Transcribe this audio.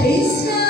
Krishna.